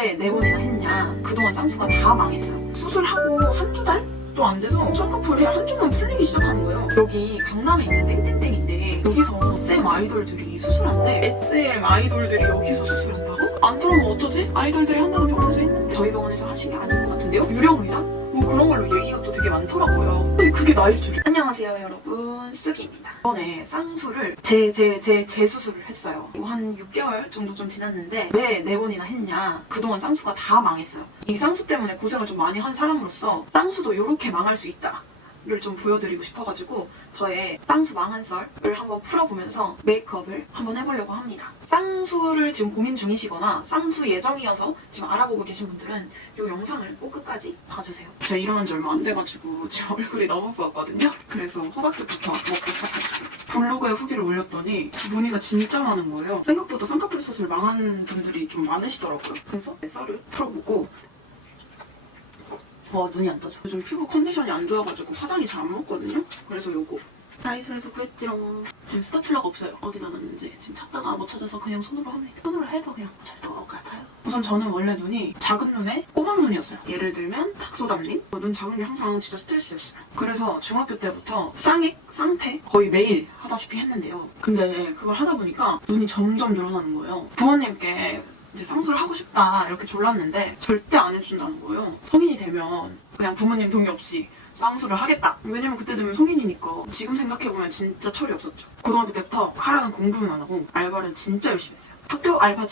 왜 4번이나 했냐. 그동안 쌍수가 다 망했어요. 수술하고 한두 달도 안 돼서 쌍꺼풀이 한쪽만 풀리기 시작하는 거예요. 여기 강남에 있는 땡땡땡인데 여기서 SM 아이돌들이 수술한대. SM 아이돌들이 여기서 수술한다고? 안 들어오면 어쩌지? 아이돌들이 한다는 병원에서 했는데 저희 병원에서 하신 게 아닌 것 같은데요? 유령 의사? 뭐 그런 걸로 얘기가 또 되게 많더라고요. 근데 그게 나일 줄이야. 안녕하세요 여러분, 쓰기입니다. 이번에 쌍수를 재수술을 했어요. 한 6개월 정도 좀 지났는데 왜 4번이나 했냐. 그동안 쌍수가 다 망했어요. 이 쌍수 때문에 고생을 좀 많이 한 사람으로서 쌍수도 이렇게 망할 수 있다 를 좀 보여드리고 싶어가지고 저의 쌍수 망한 썰을 한번 풀어보면서 메이크업을 한번 해보려고 합니다. 쌍수를 지금 고민 중이시거나 쌍수 예정이어서 지금 알아보고 계신 분들은 이 영상을 꼭 끝까지 봐주세요. 제가 일어난 지 얼마 안 돼가지고 지금 얼굴이 너무 부었거든요. 그래서 호박즙부터 먹고 시작할게요. 블로그에 후기를 올렸더니 문의가 진짜 많은 거예요. 생각보다 쌍꺼풀 수술 망한 분들이 좀 많으시더라고요. 그래서 썰을 풀어보고 눈이 안 떠져. 요즘 피부 컨디션이 안 좋아가지고 화장이 잘 안 먹거든요. 그래서 요거 다이소에서 구했지롱. 지금 스파츌러가 없어요. 어디다 놨는지 지금 찾다가 못 찾아서 그냥 손으로 합니다. 손으로 해도 그냥 잘 될 것 같아요. 우선 저는 원래 눈이 작은 눈에 꼬막 눈이었어요. 예를 들면 탁소담님 눈 작은 게 항상 진짜 스트레스였어요. 그래서 중학교 때부터 쌍액, 쌍태 거의 매일 하다시피 했는데요. 근데 그걸 하다 보니까 눈이 점점 늘어나는 거예요. 부모님께 이제 쌍수를 하고 싶다 이렇게 졸랐는데 절대 안 해준다는 거예요. 성인이 되면 그냥 부모님 동의 없이 쌍수를 하겠다. 왜냐면 그때 되면 성인이니까. 지금 생각해보면 진짜 철이 없었죠. 고등학교 때부터 하라는 공부는 안 하고 알바를 진짜 열심히 했어요. 학교 알바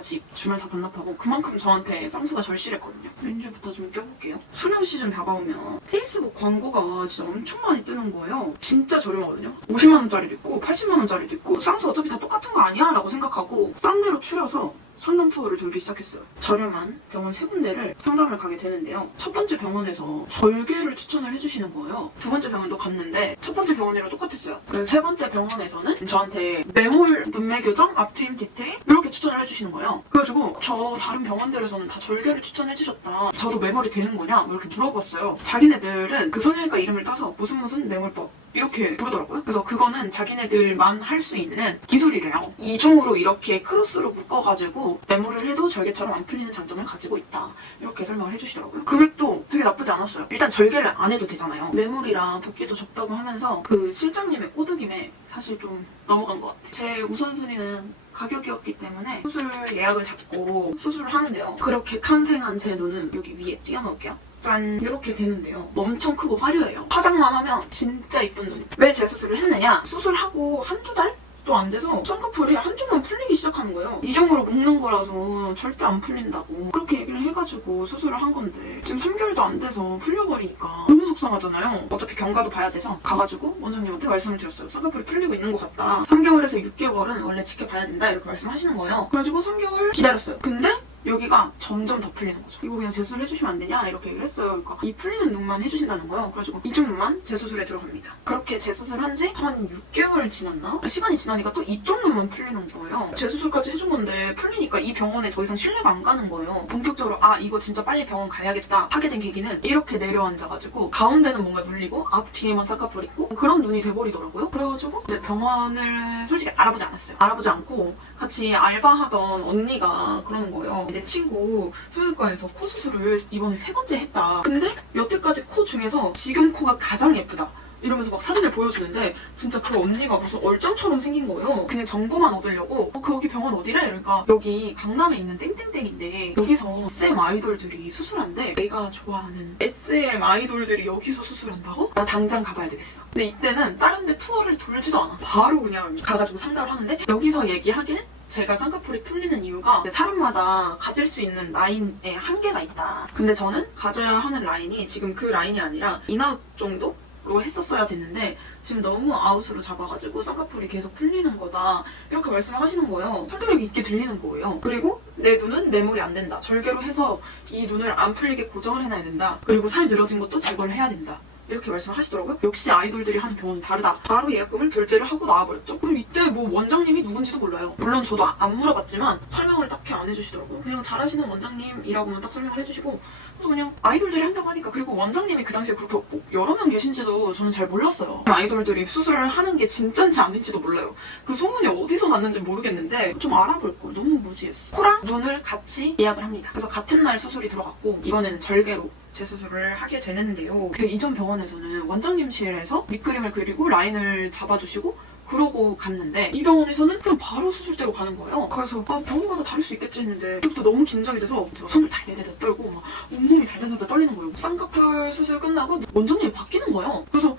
집 주말 다 반납하고 그만큼 저한테 쌍수가 절실했거든요. 렌즈부터 좀 껴볼게요. 수능 시즌 다가오면 페이스북 광고가 진짜 엄청 많이 뜨는 거예요. 진짜 저렴하거든요. 50만원짜리도 있고 80만원짜리도 있고 쌍수 어차피 다 똑같은 거 아니야? 라고 생각하고 싼 데로 추려서 상담 투어를 돌기 시작했어요. 저렴한 병원 3군데를 상담을 가게 되는데요. 첫 번째 병원에서 절개를 추천을 해주시는 거예요. 두 번째 병원도 갔는데 첫 번째 병원이랑 똑같았어요. 그래서 세 번째 병원에서는 저한테 메몰 눈매 교정, 앞트임 디테일 이렇게 추천을 해주시는 거예요. 그래가지고 저 다른 병원들에서는 다 절개를 추천해주셨다. 저도 메몰이 되는 거냐? 뭐 이렇게 물어봤어요. 자기네들은 그 성형외과 이름을 따서 무슨 메몰법 이렇게 부르더라고요. 그래서 그거는 자기네들만 할 수 있는 기술이래요. 이중으로 이렇게 크로스로 묶어가지고 메모를 해도 절개처럼 안 풀리는 장점을 가지고 있다. 이렇게 설명을 해주시더라고요. 금액도 되게 나쁘지 않았어요. 일단 절개를 안 해도 되잖아요. 메모리랑 붓기도 적다고 하면서 그 실장님의 꼬드김에 사실 좀 넘어간 것 같아요. 제 우선순위는 가격이었기 때문에 수술 예약을 잡고 수술을 하는데요. 그렇게 탄생한 제 눈은 여기 위에 띄워놓을게요. 짠! 이렇게 되는데요. 엄청 크고 화려해요. 화장만 하면 진짜 이쁜 눈. 왜 재수술을 했느냐? 수술하고 한두 달도 안 돼서 쌍꺼풀이 한쪽만 풀리기 시작하는 거예요. 이중으로 묶는 거라서 절대 안 풀린다고 그렇게 얘기를 해가지고 수술을 한 건데 지금 3개월도 안 돼서 풀려버리니까 너무 속상하잖아요. 어차피 경과도 봐야 돼서 가가지고 원장님한테 말씀을 드렸어요. 쌍꺼풀이 풀리고 있는 것 같다. 3개월에서 6개월은 원래 지켜봐야 된다 이렇게 말씀하시는 거예요. 그래가지고 3개월 기다렸어요. 근데 여기가 점점 더 풀리는 거죠. 이거 그냥 재수술 해주시면 안 되냐? 이렇게 얘기를 했어요. 그러니까 이 풀리는 눈만 해주신다는 거예요. 그래가지고 이쪽 눈만 재수술에 들어갑니다. 그렇게 재수술한 지 한 6개월 지났나? 시간이 지나니까 또 이쪽 눈만 풀리는 거예요. 재수술까지 해준 건데 풀리니까 이 병원에 더 이상 신뢰가 안 가는 거예요. 본격적으로 이거 진짜 빨리 병원 가야겠다 하게 된 계기는 이렇게 내려앉아가지고 가운데는 뭔가 눌리고 앞 뒤에만 쌍꺼풀 있고 그런 눈이 돼버리더라고요. 그래가지고 이제 병원을 솔직히 알아보지 않았어요. 알아보지 않고 같이 알바하던 언니가 그러는 거예요. 내 친구 성형외과에서 코 수술을 이번에 3번째 했다. 근데 여태까지 코 중에서 지금 코가 가장 예쁘다. 이러면서 막 사진을 보여주는데 진짜 그 언니가 무슨 얼짱처럼 생긴 거예요. 그냥 정보만 얻으려고 거기 병원 어디래? 그러니까 여기 강남에 있는 땡땡땡인데 여기서 SM 아이돌들이 수술한대. 내가 좋아하는 SM 아이돌들이 여기서 수술한다고? 나 당장 가봐야 되겠어. 근데 이때는 다른 데 투어를 돌지도 않아. 바로 그냥 가가지고 상담을 하는데 여기서 얘기하길 제가 쌍꺼풀이 풀리는 이유가 사람마다 가질 수 있는 라인에 한계가 있다. 근데 저는 가져야 하는 라인이 지금 그 라인이 아니라 인아웃 정도? 로 했었어야 됐는데 지금 너무 아웃으로 잡아가지고 쌍꺼풀이 계속 풀리는 거다 이렇게 말씀을 하시는 거예요. 설득력 있게 들리는 거예요. 그리고 내 눈은 메몰이 안 된다. 절개로 해서 이 눈을 안 풀리게 고정을 해놔야 된다. 그리고 살 늘어진 것도 제거를 해야 된다. 이렇게 말씀하시더라고요. 역시 아이돌들이 하는 병원은 다르다. 바로 예약금을 결제를 하고 나와버렸죠. 그럼 이때 뭐 원장님이 누군지도 몰라요. 물론 저도 안 물어봤지만 설명을 딱히 안 해주시더라고요. 그냥 잘하시는 원장님이라고만 딱 설명을 해주시고, 그래서 그냥 아이돌들이 한다고 하니까. 그리고 원장님이 그 당시에 그렇게 뭐 여러 명 계신지도 저는 잘 몰랐어요. 아이돌들이 수술을 하는 게 진짠지 아닌지도 몰라요. 그 소문이 어디서 났는지 모르겠는데 좀 알아볼 걸. 너무 무지했어. 코랑 눈을 같이 예약을 합니다. 그래서 같은 날 수술이 들어갔고, 이번에는 절개로 재수술을 하게 되는데요. 그 이전 병원에서는 원장님실에서 밑그림을 그리고 라인을 잡아주시고 그러고 갔는데, 이 병원에서는 그냥 바로 수술대로 가는 거예요. 그래서 병원마다 다를 수 있겠지 했는데, 그때부터 너무 긴장이 돼서 제가 손을 달달달 떨고 막 온몸이 달달달 떨리는 거예요. 쌍꺼풀 수술 끝나고 원장님이 바뀌는 거예요. 그래서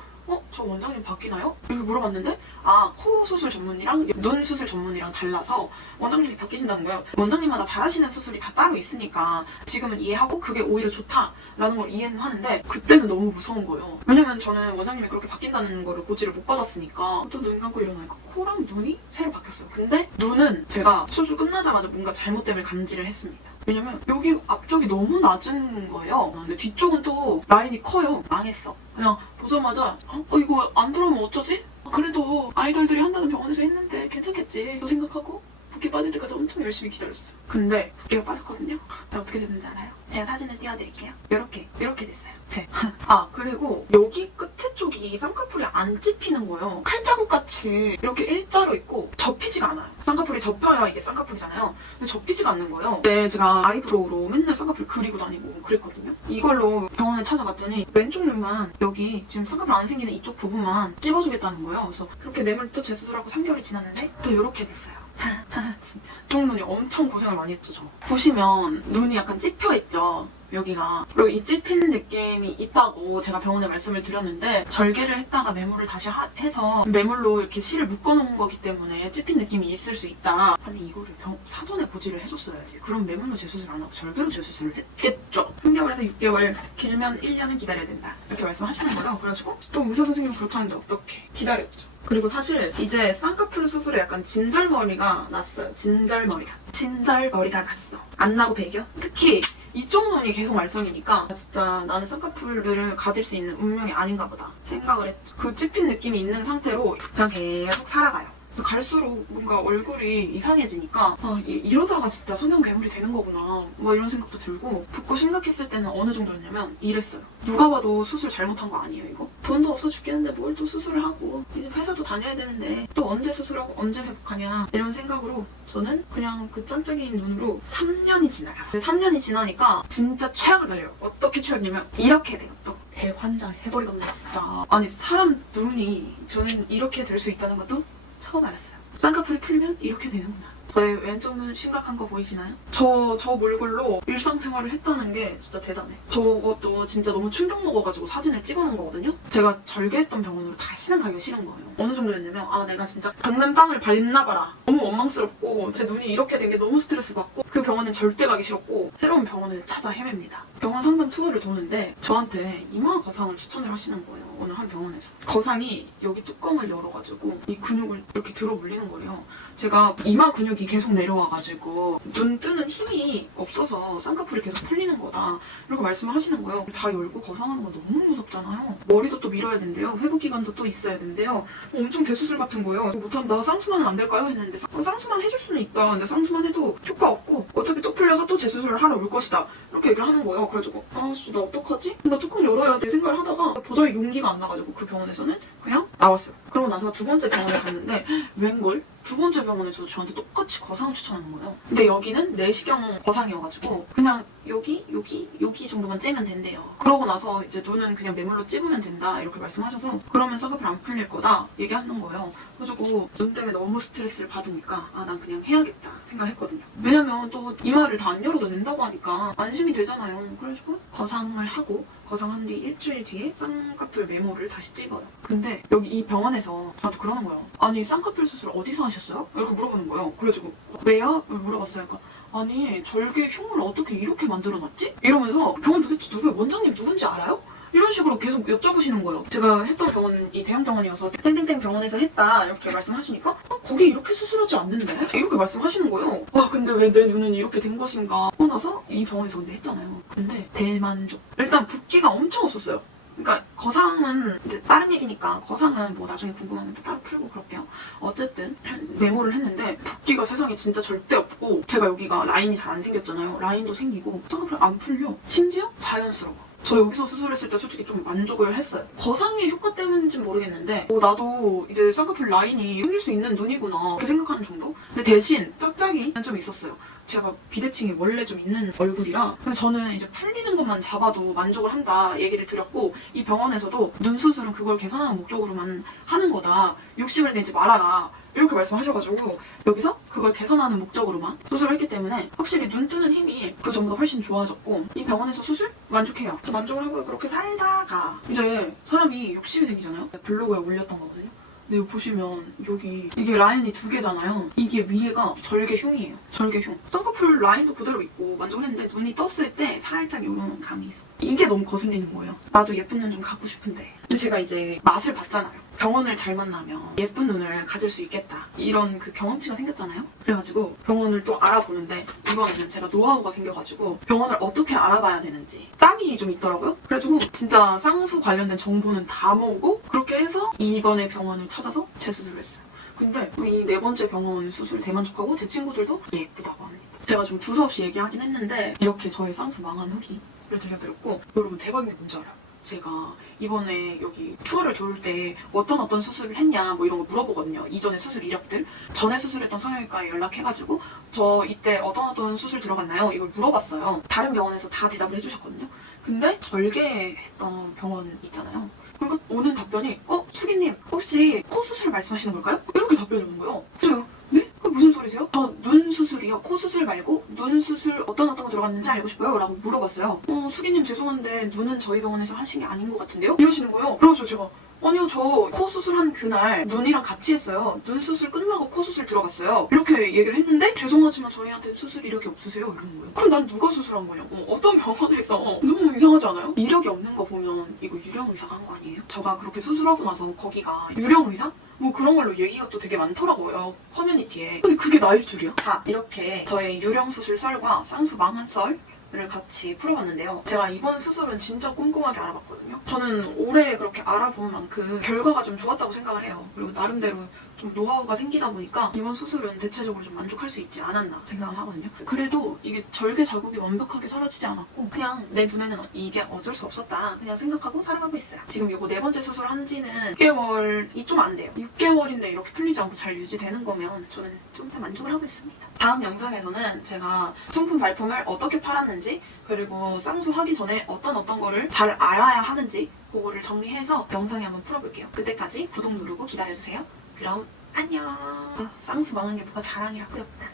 저 원장님 바뀌나요? 이렇게 물어봤는데, 코 수술 전문이랑 눈 수술 전문이랑 달라서 원장님이 바뀌신다는 거예요. 원장님마다 잘하시는 수술이 다 따로 있으니까 지금은 이해하고 그게 오히려 좋다라는 걸 이해는 하는데, 그때는 너무 무서운 거예요. 왜냐면 저는 원장님이 그렇게 바뀐다는 거를 고지를 못 받았으니까 또 눈 감고 일어나니까 코랑 눈이 새로 바뀌었어요. 근데 눈은 제가 수술 끝나자마자 뭔가 잘못됨을 감지를 했습니다. 왜냐면 여기 앞쪽이 너무 낮은 거예요. 근데 뒤쪽은 또 라인이 커요. 망했어. 그냥 보자마자 이거 안 들어오면 어쩌지? 그래도 아이돌들이 한다는 병원에서 했는데 괜찮겠지 또 생각하고 붓기 빠질 때까지 엄청 열심히 기다렸어요. 근데 붓기가 빠졌거든요. 어떻게 됐는지 알아요? 제가 사진을 띄워드릴게요. 이렇게 됐어요. 네. 그리고 여기 끝에 쪽이 쌍꺼풀이 안 찝히는 거예요. 칼자국같이 이렇게 일자로 있고 접히지가 않아요. 쌍꺼풀이 접혀야 이게 쌍꺼풀이잖아요. 근데 접히지가 않는 거예요. 근데 제가 아이브로우로 맨날 쌍꺼풀 그리고 다니고 그랬거든요. 이걸로 병원에 찾아갔더니 왼쪽 눈만, 여기 지금 쌍꺼풀 안 생기는 이쪽 부분만 찝어주겠다는 거예요. 그래서 그렇게 매물 또 재수술하고 3개월이 지났는데 또 이렇게 됐어요. 진짜 이쪽 눈이 엄청 고생을 많이 했죠. 저 보시면 눈이 약간 찝혀있죠, 여기가. 그리고 이 찝힌 느낌이 있다고 제가 병원에 말씀을 드렸는데, 절개를 했다가 매물을 다시 해서 매물로 이렇게 실을 묶어놓은 거기 때문에 찝힌 느낌이 있을 수 있다. 아니 이거를 사전에 고지를 해줬어야지. 그럼 매물로 재수술 안 하고 절개로 재수술을 했겠죠. 3개월에서 6개월, 길면 1년은 기다려야 된다, 이렇게 말씀하시는 거예요. 그래가지고 또 의사 선생님은 그렇다는데 어떻게 기다렸죠. 그리고 사실 이제 쌍꺼풀 수술에 약간 진절머리가 났어요. 진절머리가 갔어. 안 나고 배겨? 특히 이쪽 눈이 계속 말썽이니까 진짜 나는 쌍꺼풀을 가질 수 있는 운명이 아닌가 보다 생각을 했죠. 그 찝힌 느낌이 있는 상태로 그냥 계속 살아가요. 갈수록 뭔가 얼굴이 이상해지니까 이러다가 진짜 성형 괴물이 되는 거구나 막 이런 생각도 들고, 붓고 심각했을 때는 어느 정도였냐면 이랬어요. 누가 봐도 수술 잘못한 거 아니에요 이거? 돈도 없어 죽겠는데 뭘 또 수술을 하고, 이제 회사도 다녀야 되는데 또 언제 수술하고 언제 회복하냐 이런 생각으로 저는 그냥 그 짠짜기인 눈으로 3년이 지나요. 3년이 지나니까 진짜 최악을 달려요. 어떻게 최악이냐면 이렇게 돼요. 또 대환장 해버리겠네 진짜. 아니 사람 눈이 저는 이렇게 될 수 있다는 것도 처음 알았어요. 쌍꺼풀이 풀리면 이렇게 되는구나. 저의 왼쪽 눈 심각한 거 보이시나요? 저 몰골로 일상생활을 했다는 게 진짜 대단해. 저것도 진짜 너무 충격 먹어가지고 사진을 찍어놓은 거거든요. 제가 절개했던 병원으로 다시는 가기가 싫은 거예요. 어느 정도였냐면 내가 진짜 강남 땅을 밟나봐라. 너무 원망스럽고 제 눈이 이렇게 된 게 너무 스트레스 받고 그 병원은 절대 가기 싫었고 새로운 병원을 찾아 헤맵니다. 병원 상담 투어를 도는데 저한테 이마 거상을 추천을 하시는 거예요. 어느 한 병원에서. 거상이 여기 뚜껑을 열어가지고 이 근육을 이렇게 들어 올리는 거예요. 제가 이마 근육이 계속 내려와가지고 눈 뜨는 힘이 없어서 쌍꺼풀이 계속 풀리는 거다 이렇게 말씀을 하시는 거예요. 다 열고 거상하는 거 너무 무섭잖아요. 머리도 또 밀어야 된대요. 회복 기간도 또 있어야 된대요. 엄청 대수술 같은 거예요. 못한다. 쌍수만은 안 될까요? 했는데 쌍수만 해줄 수는 있다. 근데 쌍수만 해도 효과 없고 어차피 또 풀려서 또 재수술을 하러 올 것이다. 이렇게 얘기를 하는 거예요. 그래가지고 나 어떡하지? 나 뚜껑 열어야 돼 생각을 하다가 도저히 용기가 안 나가지고 그 병원에서는 그냥 나왔어요. 그러고 나서 두 번째 병원에 갔는데 웬걸? 두 번째 병원에서도 저한테 똑같이 거상을 추천하는 거예요. 근데 여기는 내시경 거상이어가지고 그냥 여기 정도만 째면 된대요. 그러고 나서 이제 눈은 그냥 매물로 찝으면 된다 이렇게 말씀하셔서 그러면 쌍꺼풀 안 풀릴 거다 얘기하는 거예요. 그래가지고 눈 때문에 너무 스트레스를 받으니까 난 그냥 해야겠다 생각했거든요. 왜냐면 또 이마를 다 안 열어도 된다고 하니까 안심이 되잖아요. 그래가지고 거상을 하고 거상한 뒤 일주일 뒤에 쌍꺼풀 메모를 다시 찝어요. 근데 여기 이 병원에서 저한테 그러는 거예요. 아니 쌍꺼풀 수술 어디서 하셨어요? 이렇게 물어보는 거예요. 그래가지고 왜요? 물어봤어요. 그러니까 아니 절개 흉을 어떻게 이렇게 만들어놨지? 이러면서 병원 도대체 누구예요? 원장님 누군지 알아요? 이런 식으로 계속 여쭤보시는 거예요. 제가 했던 병원이 대형 병원이어서 땡땡땡 병원에서 했다 이렇게 말씀하시니까 거기 이렇게 수술하지 않는데? 이렇게 말씀하시는 거예요. 근데 왜 내 눈은 이렇게 된 것인가 하고 나서 이 병원에서 근데 했잖아요. 근데 대만족. 일단 붓기가 엄청 없었어요. 그러니까 거상은 이제 다른 얘기니까 거상은 뭐 나중에 궁금하면 또 따로 풀고 그럴게요. 어쨌든 메모를 했는데 붓기가 세상에 진짜 절대 없고 제가 여기가 라인이 잘 안 생겼잖아요. 라인도 생기고 쌍꺼풀 안 풀려. 심지어 자연스러워. 저 여기서 수술했을 때 솔직히 좀 만족을 했어요. 거상의 효과 때문인지는 모르겠는데 나도 이제 쌍꺼풀 라인이 생길 수 있는 눈이구나 이렇게 생각하는 정도? 근데 대신 짝짝이는 좀 있었어요. 제가 비대칭이 원래 좀 있는 얼굴이라 그래서 저는 이제 풀리는 것만 잡아도 만족을 한다 얘기를 드렸고 이 병원에서도 눈 수술은 그걸 개선하는 목적으로만 하는 거다. 욕심을 내지 말아라. 이렇게 말씀하셔가지고 여기서 그걸 개선하는 목적으로만 수술을 했기 때문에 확실히 눈 뜨는 힘이 그 전보다 훨씬 좋아졌고 이 병원에서 수술 만족해요. 저 만족을 하고 그렇게 살다가 이제 사람이 욕심이 생기잖아요. 블로그에 올렸던 거거든요. 근데 여기 보시면 여기 이게 라인이 2개잖아요. 이게 위에가 절개흉이에요. 절개흉. 쌍꺼풀 라인도 그대로 있고 만족을 했는데 눈이 떴을 때 살짝 이런 감이 있어. 이게 너무 거슬리는 거예요. 나도 예쁜 눈 좀 갖고 싶은데. 근데 제가 이제 맛을 봤잖아요. 병원을 잘 만나면 예쁜 눈을 가질 수 있겠다. 이런 그 경험치가 생겼잖아요. 그래가지고 병원을 또 알아보는데 이번에는 제가 노하우가 생겨가지고 병원을 어떻게 알아봐야 되는지 짬이 좀 있더라고요. 그래가지고 진짜 쌍수 관련된 정보는 다 모으고 그렇게 해서 이번에 병원을 찾아서 재수술을 했어요. 근데 이 4번째 병원 수술 대만족하고 제 친구들도 예쁘다고 합니다. 제가 좀 두서없이 얘기하긴 했는데 이렇게 저의 쌍수 망한 후기를 들려드렸고 여러분 대박인 게 뭔지 알아요? 제가 이번에 여기 투어를 돌 때 어떤 수술을 했냐 뭐 이런 거 물어보거든요. 이전에 수술 이력들. 전에 수술했던 성형외과에 연락해가지고 저 이때 어떤 수술 들어갔나요? 이걸 물어봤어요. 다른 병원에서 다 대답을 해주셨거든요. 근데 절개했던 병원 있잖아요. 그러니까 오는 답변이 수기님 혹시 코 수술 말씀하시는 걸까요? 이렇게 답변이 오는 거예요. 그래서 네? 그게 무슨 소리세요? 저 눈 수술이요. 코 수술 말고 눈 수술 어떤 거 들어갔는지 알고 싶어요. 라고 물어봤어요. 수기님 죄송한데 눈은 저희 병원에서 하신 게 아닌 것 같은데요? 이러시는 거예요. 그래서 제가 아니요 저 코 수술한 그날 눈이랑 같이 했어요. 눈 수술 끝나고 코 수술 들어갔어요. 이렇게 얘기를 했는데 죄송하지만 저희한테 수술 이력이 없으세요? 이러는 거예요. 그럼 난 누가 수술한 거냐고. 어떤 병원에서 너무 이상하지 않아요? 이력이 없는 거 보면 이거 유령 의사가 한 거 아니에요? 제가 그렇게 수술하고 나서 거기가 유령 의사? 뭐 그런 걸로 얘기가 또 되게 많더라고요. 커뮤니티에. 근데 그게 나일 줄이야? 자, 이렇게 저의 유령 수술 썰과 쌍수 망한 썰을 같이 풀어봤는데요. 제가 이번 수술은 진짜 꼼꼼하게 알아봤거든요. 저는 올해 그렇게 알아본 만큼 결과가 좀 좋았다고 생각을 해요. 그리고 나름대로 좀 노하우가 생기다 보니까 이번 수술은 대체적으로 좀 만족할 수 있지 않았나 생각을 하거든요. 그래도 이게 절개 자국이 완벽하게 사라지지 않았고 그냥 내 눈에는 이게 어쩔 수 없었다 그냥 생각하고 살아가고 있어요. 지금 이거 4번째 수술 한 지는 6개월이 좀 안 돼요. 6개월인데 이렇게 풀리지 않고 잘 유지되는 거면 저는 좀 더 만족을 하고 있습니다. 다음 영상에서는 제가 상품 발품을 어떻게 팔았는지 그리고 쌍수하기 전에 어떤 거를 잘 알아야 하는지 그거를 정리해서 영상에 한번 풀어볼게요. 그때까지 구독 누르고 기다려주세요. 그럼 안녕. 쌍수 망한 게 뭐가 자랑이라 끄럽다.